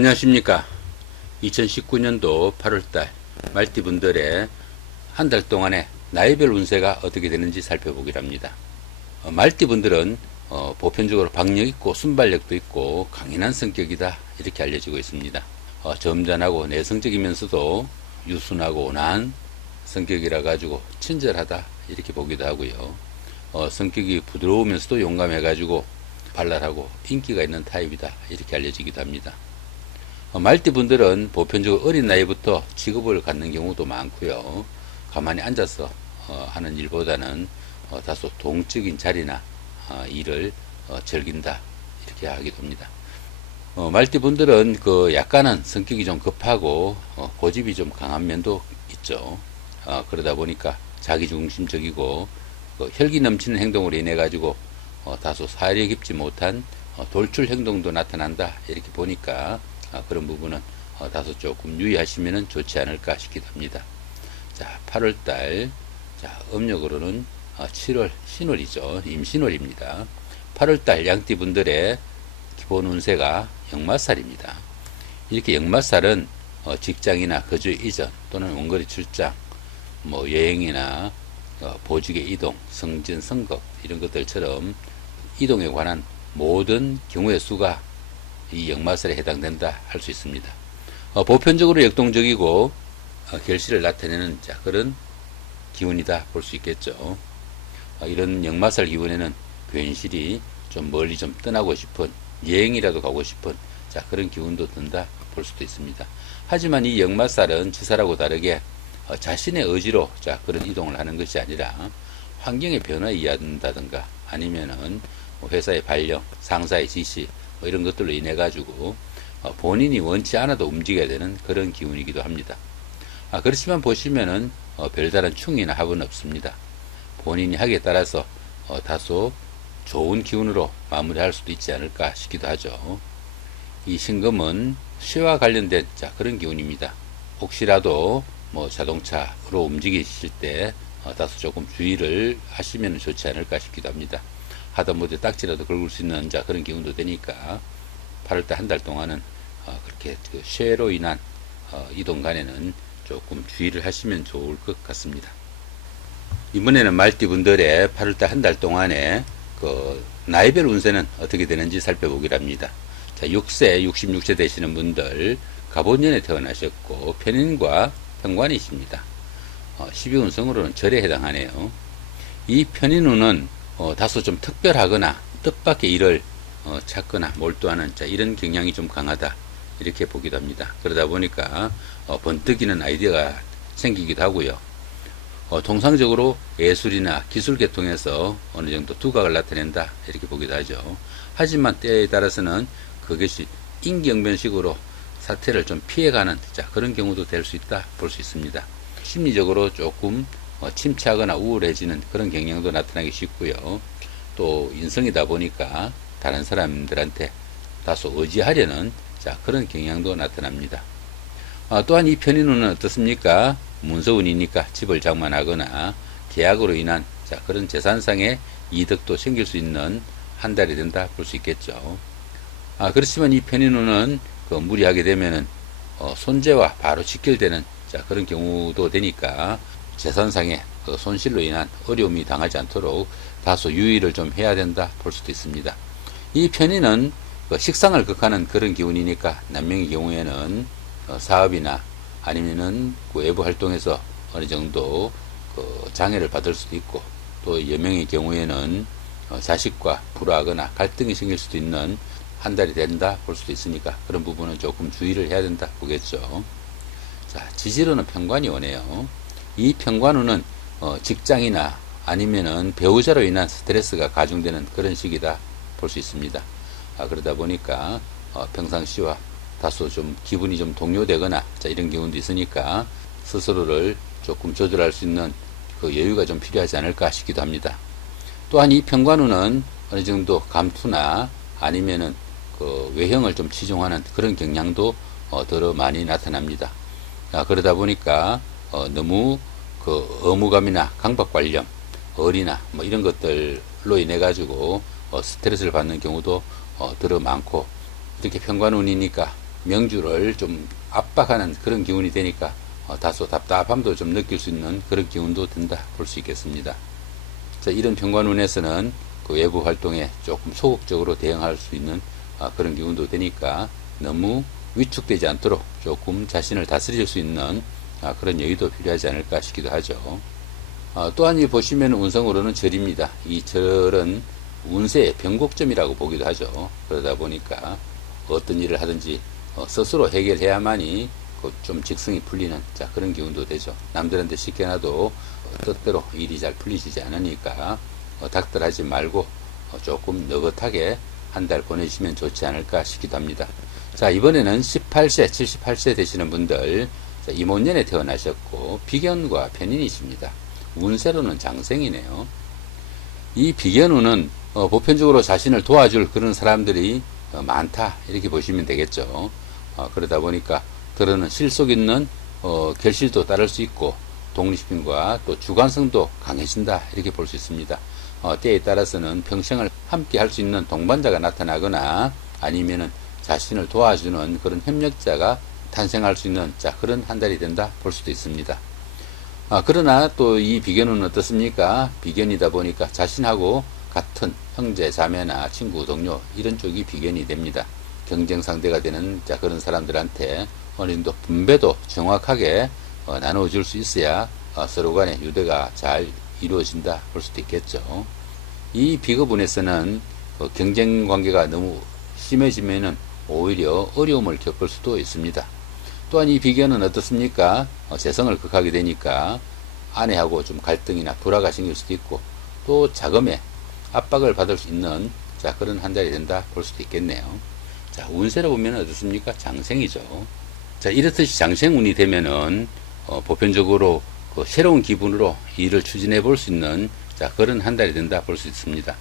안녕하십니까. 2019년도 8월달 말띠분들의 한 달 동안의 나이별 운세가 어떻게 되는지 살펴보기로 합니다. 말띠분들은 보편적으로 박력 있고 순발력도 있고 강인한 성격이다 이렇게 알려지고 있습니다. 점잖하고 내성적이면서도 유순하고 온화한 성격이라 가지고 친절하다 이렇게 보기도 하고요. 성격이 부드러우면서도 용감해 가지고 발랄하고 인기가 있는 타입이다 이렇게 알려지기도 합니다. 말띠분들은 보편적으로 어린 나이부터 직업을 갖는 경우도 많고요. 가만히 앉아서 하는 일보다는 다소 동적인 자리나 일을 즐긴다 이렇게 하기도 합니다. 말띠분들은 약간은 성격이 좀 급하고 고집이 좀 강한 면도 있죠. 그러다 보니까 자기중심적이고 혈기 넘치는 행동으로 인해 가지고 다소 사려 깊지 못한 돌출 행동도 나타난다 이렇게 보니까 그런 부분은 다소 조금 유의하시면 좋지 않을까 싶기도 합니다. 자, 8월달, 자, 음력으로는 7월 신월이죠. 임신월입니다. 8월달 양띠분들의 기본 운세가 역마살입니다. 이렇게 역마살은 직장이나 거주 이전 또는 원거리 출장, 여행이나 보직의 이동, 승진, 승급 이런 것들처럼 이동에 관한 모든 경우의 수가 이 역마살에 해당된다 할 수 있습니다. 보편적으로 역동적이고 결실을 나타내는 그런 기운이다 볼 수 있겠죠. 이런 역마살 기운에는 괜시리 좀 멀리 좀 떠나고 싶은 여행이라도 가고 싶은 그런 기운도 든다 볼 수도 있습니다. 하지만 이 역마살은 지살하고 다르게 자신의 의지로 그런 이동을 하는 것이 아니라 환경의 변화에 의한다든가 아니면은 회사의 발령, 상사의 지시 이런 것들로 인해 가지고 본인이 원치 않아도 움직여야 되는 그런 기운이기도 합니다. 그렇지만 보시면은 별다른 충이나 합은 없습니다. 본인이 하기에 따라서 다소 좋은 기운으로 마무리할 수도 있지 않을까 싶기도 하죠. 이 신금은 쇠와 관련된 그런 기운입니다. 혹시라도 자동차로 움직이실 때 다소 조금 주의를 하시면 좋지 않을까 싶기도 합니다. 하다못해 딱지라도 긁을 수 있는 그런 기운도 되니까 8월달 한 달 동안은 그렇게 쇠로 인한 이동 간에는 조금 주의를 하시면 좋을 것 같습니다. 이번에는 말띠분들의 8월달 한 달 동안에 나이별 운세는 어떻게 되는지 살펴보기로 합니다. 자, 6세, 66세 되시는 분들 갑오년에 태어나셨고 편인과 편관이십니다. 12운성으로는 절에 해당하네요. 이 편인운은 다소 좀 특별하거나 뜻밖의 일을 찾거나 몰두하는 이런 경향이 좀 강하다 이렇게 보기도 합니다. 그러다 보니까 번뜩이는 아이디어가 생기기도 하고요. 통상적으로 예술이나 기술 계통에서 어느 정도 두각을 나타낸다 이렇게 보기도 하죠. 하지만 때에 따라서는 그것이 임기응변식으로 사태를 좀 피해가는 그런 경우도 될 수 있다 볼 수 있습니다. 심리적으로 조금 침체하거나 우울해지는 그런 경향도 나타나기 쉽고요. 또 인성이다 보니까 다른 사람들한테 다소 의지하려는 그런 경향도 나타납니다. 또한 이 편인운은 어떻습니까? 문서운이니까 집을 장만하거나 계약으로 인한 그런 재산상의 이득도 생길 수 있는 한 달이 된다 볼 수 있겠죠. 그렇지만 이 편인운은 무리하게 되면은 손재와 바로 직결되는 그런 경우도 되니까 재산상의 손실로 인한 어려움이 당하지 않도록 다소 유의를 좀 해야 된다 볼 수도 있습니다. 이 편인은 식상을 극하는 그런 기운이니까 남명의 경우에는 사업이나 아니면은 외부 활동에서 어느 정도 장애를 받을 수도 있고 또 여명의 경우에는 자식과 불화하거나 갈등이 생길 수도 있는 한 달이 된다 볼 수도 있으니까 그런 부분은 조금 주의를 해야 된다 보겠죠. 자, 지지로는 편관이 오네요. 이 편관운은 직장이나 아니면은 배우자로 인한 스트레스가 가중되는 그런 시기다 볼 수 있습니다. 그러다 보니까 평상시와 다소 좀 기분이 좀 동요되거나 이런 경우도 있으니까 스스로를 조금 조절할 수 있는 여유가 좀 필요하지 않을까 싶기도 합니다. 또한 이 편관운은 어느 정도 감투나 아니면은 외형을 좀 치중하는 그런 경향도 더 많이 나타납니다. 그러다 보니까 너무 의무감이나 강박관념, 어리나 이런 것들로 인해 가지고 스트레스를 받는 경우도 더 많고 이렇게 편관운이니까 명주를 좀 압박하는 그런 기운이 되니까 다소 답답함도 좀 느낄 수 있는 그런 기운도 든다 볼 수 있겠습니다. 자, 이런 편관운에서는 그 외부 활동에 조금 소극적으로 대응할 수 있는 그런 기운도 되니까 너무 위축되지 않도록 조금 자신을 다스릴 수 있는 그런 여유도 필요하지 않을까 싶기도 하죠. 또한 이 보시면 운성으로는 절입니다. 이 절은 운세의 변곡점이라고 보기도 하죠. 그러다 보니까 어떤 일을 하든지 스스로 해결해야만이 좀 직성이 풀리는 그런 기운도 되죠. 남들한테 시켜놔도 뜻대로 일이 잘 풀리지 않으니까 닥달하지 말고 조금 느긋하게 한 달 보내시면 좋지 않을까 싶기도 합니다. 자, 이번에는 18세, 78세 되시는 분들, 임원년에 태어나셨고 비견과 편인이십니다. 운세로는 장생이네요. 이 비견운은 보편적으로 자신을 도와줄 그런 사람들이 많다 이렇게 보시면 되겠죠. 그러다 보니까 들어는 실속 있는 결실도 따를 수 있고 독립심과 또 주관성도 강해진다 이렇게 볼 수 있습니다. 때에 따라서는 평생을 함께 할 수 있는 동반자가 나타나거나 아니면은 자신을 도와주는 그런 협력자가 탄생할 수 있는 그런 한 달이 된다 볼 수도 있습니다. 그러나 또 이 비견은 어떻습니까? 비견이다 보니까 자신하고 같은 형제, 자매나 친구, 동료 이런 쪽이 비견이 됩니다. 경쟁 상대가 되는 그런 사람들한테 어느 정도 분배도 정확하게 나눠줄 수 있어야 서로 간의 유대가 잘 이루어진다 볼 수도 있겠죠. 이 비급운에서는 경쟁 관계가 너무 심해지면은 오히려 어려움을 겪을 수도 있습니다. 또한 이 비견은 어떻습니까? 재성을 극하게 되니까 아내하고 좀 갈등이나 불화가 생길 수도 있고 또 자금에 압박을 받을 수 있는 그런 한 달이 된다 볼 수도 있겠네요. 자, 운세로 보면 어떻습니까? 장생이죠. 자, 이렇듯이 장생운이 되면은 보편적으로 새로운 기분으로 일을 추진해 볼 수 있는 그런 한 달이 된다 볼 수 있습니다.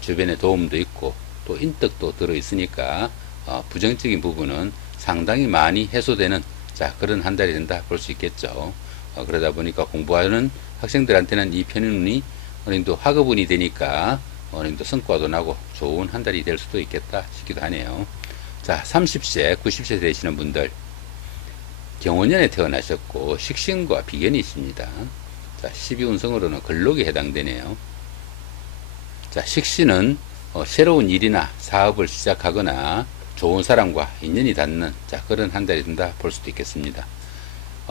주변에 도움도 있고 또 인덕도 들어 있으니까 부정적인 부분은 상당히 많이 해소되는 그런 한 달이 된다 볼 수 있겠죠. 그러다 보니까 공부하는 학생들한테는 이 편인운이 어느 정도 학업운이 되니까 어느 정도 성과도 나고 좋은 한 달이 될 수도 있겠다 싶기도 하네요. 자, 30세, 90세 되시는 분들 경원년에 태어나셨고 식신과 비견이 있습니다. 자, 12운성으로는 근록에 해당되네요. 자, 식신은 새로운 일이나 사업을 시작하거나 좋은 사람과 인연이 닿는 그런 한 달이 된다 볼 수도 있겠습니다.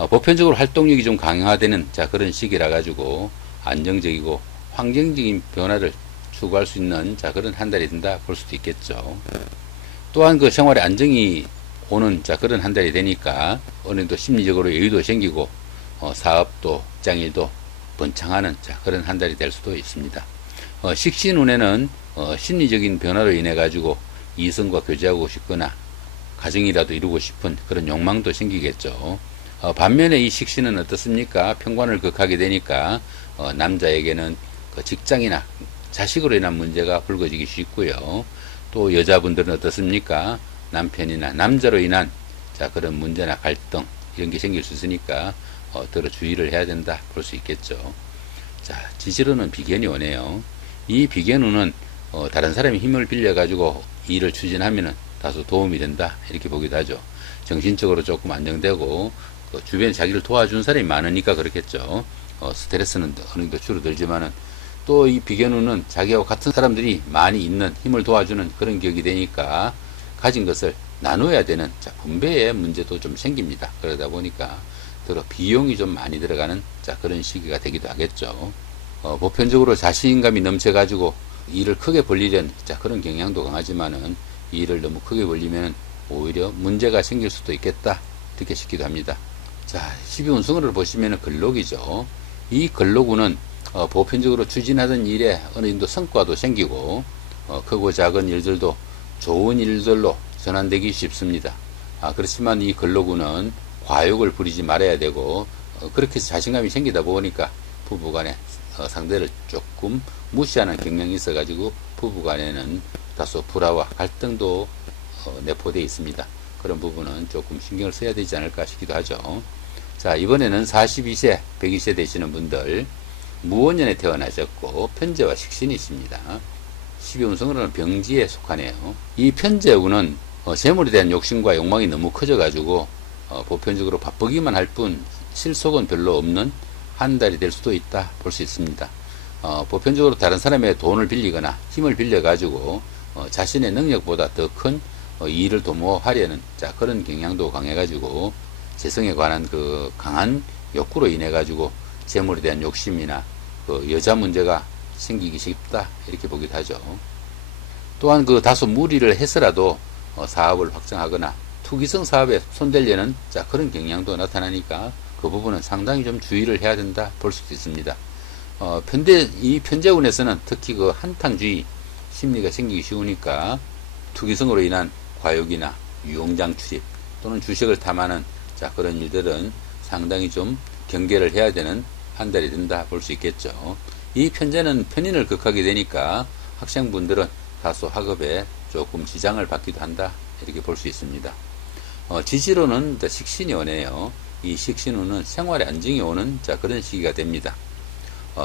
보편적으로 활동력이 좀 강화되는 그런 시기라 가지고 안정적이고 환경적인 변화를 추구할 수 있는 그런 한 달이 된다 볼 수도 있겠죠. 또한 그 생활에 안정이 오는 그런 한 달이 되니까 어느 정도 심리적으로 여유도 생기고 사업도 직장일도 번창하는 그런 한 달이 될 수도 있습니다. 식신운에는 심리적인 변화로 인해 가지고 이성과 교제하고 싶거나 가정이라도 이루고 싶은 그런 욕망도 생기겠죠. 반면에 이 식신은 어떻습니까? 편관을 극하게 되니까 남자에게는 직장이나 자식으로 인한 문제가 불거지기 쉽고요. 또 여자분들은 어떻습니까? 남편이나 남자로 인한 그런 문제나 갈등 이런 게 생길 수 있으니까 더러 주의를 해야 된다 볼 수 있겠죠. 자, 지지로는 비견이 오네요. 이 비견운은 다른 사람의 힘을 빌려 가지고 일을 추진하면은 다소 도움이 된다 이렇게 보기도 하죠. 정신적으로 조금 안정되고 주변에 자기를 도와준 사람이 많으니까 그렇겠죠. 스트레스는 어느 정도 줄어들지만은 또 이 비견운은 자기하고 같은 사람들이 많이 있는 힘을 도와주는 그런 격이 되니까 가진 것을 나눠야 되는 분배의 문제도 좀 생깁니다. 그러다 보니까 비용이 좀 많이 들어가는 그런 시기가 되기도 하겠죠. 보편적으로 자신감이 넘쳐가지고 일을 크게 벌리려는 그런 경향도 강하지만은 일을 너무 크게 벌리면 오히려 문제가 생길 수도 있겠다 이렇게 싶기도 합니다. 자, 12운성으로 보시면 근록이죠. 이 근록운은 보편적으로 추진하던 일에 어느 정도 성과도 생기고 크고 작은 일들도 좋은 일들로 전환되기 쉽습니다. 그렇지만 이 근록운은 과욕을 부리지 말아야 되고 그렇게 해서 자신감이 생기다 보니까 부부간에 상대를 조금 무시하는 경향이 있어 가지고 부부간에는 다소 불화와 갈등도 내포되어 있습니다. 그런 부분은 조금 신경을 써야 되지 않을까 싶기도 하죠. 자, 이번에는 42세, 120세 되시는 분들 무원년에 태어나셨고 편재와 식신이 있습니다. 12운성으로는 병지에 속하네요. 이 편재운은 재물에 대한 욕심과 욕망이 너무 커져가지고 보편적으로 바쁘기만 할 뿐 실속은 별로 없는 한 달이 될 수도 있다 볼 수 있습니다. 보편적으로 다른 사람의 돈을 빌리거나 힘을 빌려가지고 자신의 능력보다 더 큰 이익을 도모하려는 그런 경향도 강해가지고 재성에 관한 그 강한 욕구로 인해가지고 재물에 대한 욕심이나 그 여자 문제가 생기기 쉽다 이렇게 보기도 하죠. 또한 그 다소 무리를 해서라도 사업을 확장하거나 투기성 사업에 손대려는 그런 경향도 나타나니까 그 부분은 상당히 좀 주의를 해야 된다 볼 수도 있습니다. 이 편재운에서는 특히 그 한탕주의 심리가 생기기 쉬우니까 투기성으로 인한 과욕이나 유용장 출입 또는 주식을 탐하는 그런 일들은 상당히 좀 경계를 해야 되는 한 달이 된다 볼 수 있겠죠. 이 편재는 편인을 극하게 되니까 학생분들은 다소 학업에 조금 지장을 받기도 한다 이렇게 볼 수 있습니다. 지지로는 식신이 오네요. 이 식신운은 생활에 안정이 오는 그런 시기가 됩니다.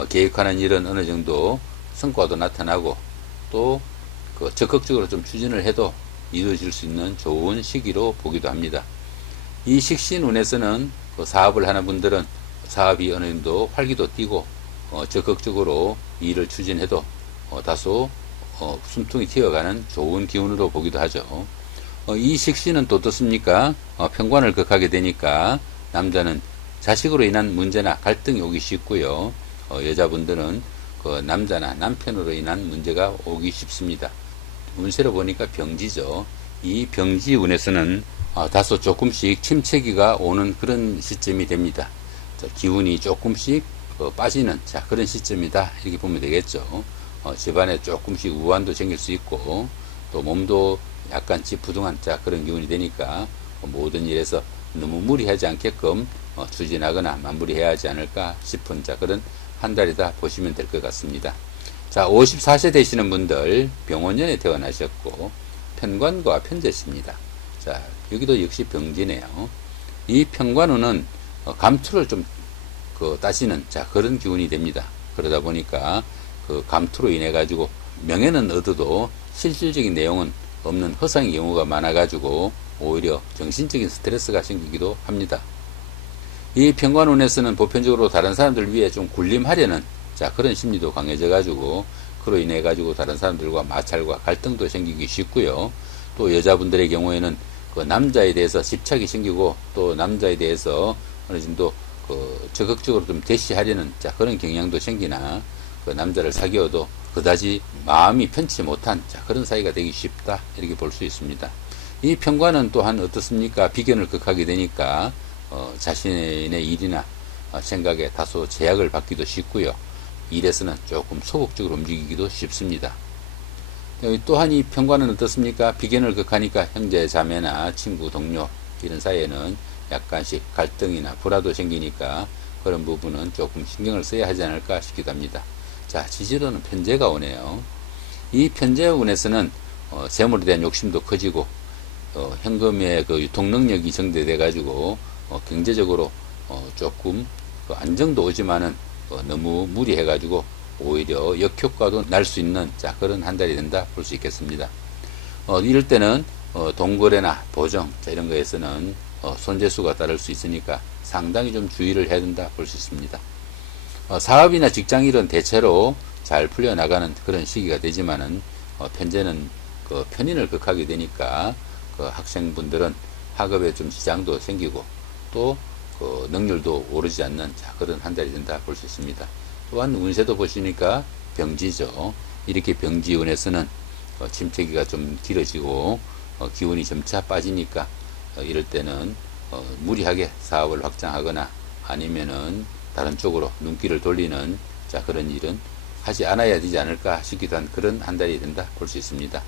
계획하는 일은 어느 정도 성과도 나타나고 또 적극적으로 좀 추진을 해도 이루어질 수 있는 좋은 시기로 보기도 합니다. 이 식신운에서는 사업을 하는 분들은 사업이 어느 정도 활기도 띠고 적극적으로 일을 추진해도 다소 숨통이 튀어가는 좋은 기운으로 보기도 하죠. 이 식신은 또 어떻습니까? 편관을 극하게 되니까 남자는 자식으로 인한 문제나 갈등이 오기 쉽고요. 여자분들은 그 남자나 남편으로 인한 문제가 오기 쉽습니다. 운세로 보니까 병지죠. 이 병지운에서는 다소 조금씩 침체기가 오는 그런 시점이 됩니다. 기운이 조금씩 빠지는 그런 시점이다 이렇게 보면 되겠죠. 집안에 조금씩 우환도 생길 수 있고 또 몸도 약간 찌푸둥한 그런 기운이 되니까 모든 일에서 너무 무리하지 않게끔 추진하거나 마무리해야 하지 않을까 싶은 그런 한 달이다 보시면 될 것 같습니다. 54세 되시는 분들 병원년에 태어나셨고 편관과 편재십니다. 여기도 역시 병지네요. 이 편관운은 감투를 좀 따시는 그런 기운이 됩니다. 그러다 보니까 그 감투로 인해 가지고 명예는 얻어도 실질적인 내용은 없는 허상의 경우가 많아 가지고 오히려 정신적인 스트레스가 생기기도 합니다. 이 편관운에서는 보편적으로 다른 사람들 위해 좀 군림하려는 그런 심리도 강해져 가지고 그로 인해 가지고 다른 사람들과 마찰과 갈등도 생기기 쉽고요. 또 여자분들의 경우에는 그 남자에 대해서 집착이 생기고 또 남자에 대해서 어느 정도 적극적으로 좀 대시하려는 그런 경향도 생기나 그 남자를 사귀어도 그다지 마음이 편치 못한 그런 사이가 되기 쉽다 이렇게 볼 수 있습니다. 이 편관은 또한 어떻습니까? 비견을 극하게 되니까 자신의 일이나 생각에 다소 제약을 받기도 쉽고요. 일에서는 조금 소극적으로 움직이기도 쉽습니다. 또한 이 편관은 어떻습니까? 비견을 극하니까 형제 자매나 친구 동료 이런 사이에는 약간씩 갈등이나 불화도 생기니까 그런 부분은 조금 신경을 써야 하지 않을까 싶기도 합니다. 지지로는 편재가 오네요. 이 편재운에서는 재물에 대한 욕심도 커지고 현금의 그 유통 능력이 정대돼 가지고 경제적으로 조금 안정도 오지만은 너무 무리해 가지고 오히려 역효과도 날 수 있는 그런 한 달이 된다 볼 수 있겠습니다. 이럴 때는 동거래나 보정 이런 거에서는 손재수가 따를 수 있으니까 상당히 좀 주의를 해야 된다 볼 수 있습니다. 사업이나 직장일은 대체로 잘 풀려나가는 그런 시기가 되지만은 편재는 그 편인을 극하게 되니까 그 학생분들은 학업에 좀 지장도 생기고 또 그 능률도 오르지 않는 그런 한 달이 된다 볼 수 있습니다. 또한 운세도 보시니까 병지죠. 이렇게 병지운에서는 침체기가 좀 길어지고 기운이 점차 빠지니까 이럴 때는 무리하게 사업을 확장하거나 아니면은 다른 쪽으로 눈길을 돌리는 그런 일은 하지 않아야 되지 않을까 싶기도 한 그런 한 달이 된다 볼 수 있습니다.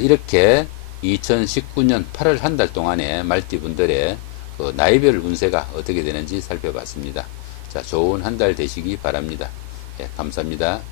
이렇게 2019년 8월 한 달 동안의 말띠분들의 그 나이별 운세가 어떻게 되는지 살펴봤습니다. 좋은 한 달 되시기 바랍니다. 감사합니다.